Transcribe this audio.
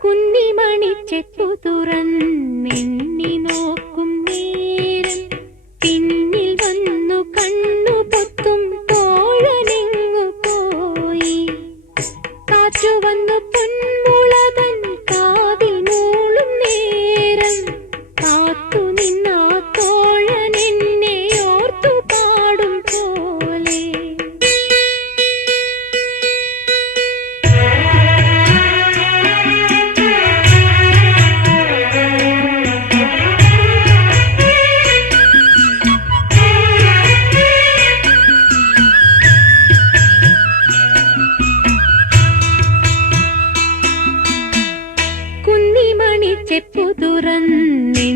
കുന്നിമണി ചെപ്പു തുറന്നെണ്ണി നോക്കും നേരം പിന്നിൽ വന്നു കണ്ണു പൊത്തും തോഴനെങ്ങു പോയി. കാറ്റു വന്നു പൊന്മുളതൻ കാതിൽ മൂളും നേരം കാത്തു നിന്നാ തോഴൻ എന്നെ ഓർത്തു പാടും പോലെ. കുന്നിമണി ചെപ്പു തുറന്നെണ്ണി